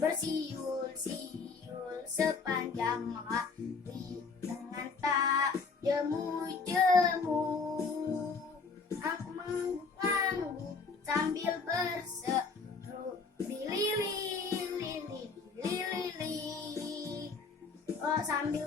bersiul-siul sepanjang hari dengan tak jemu-jemu. Aku mengangguk sambil berseru lili lili lili lili. Sambil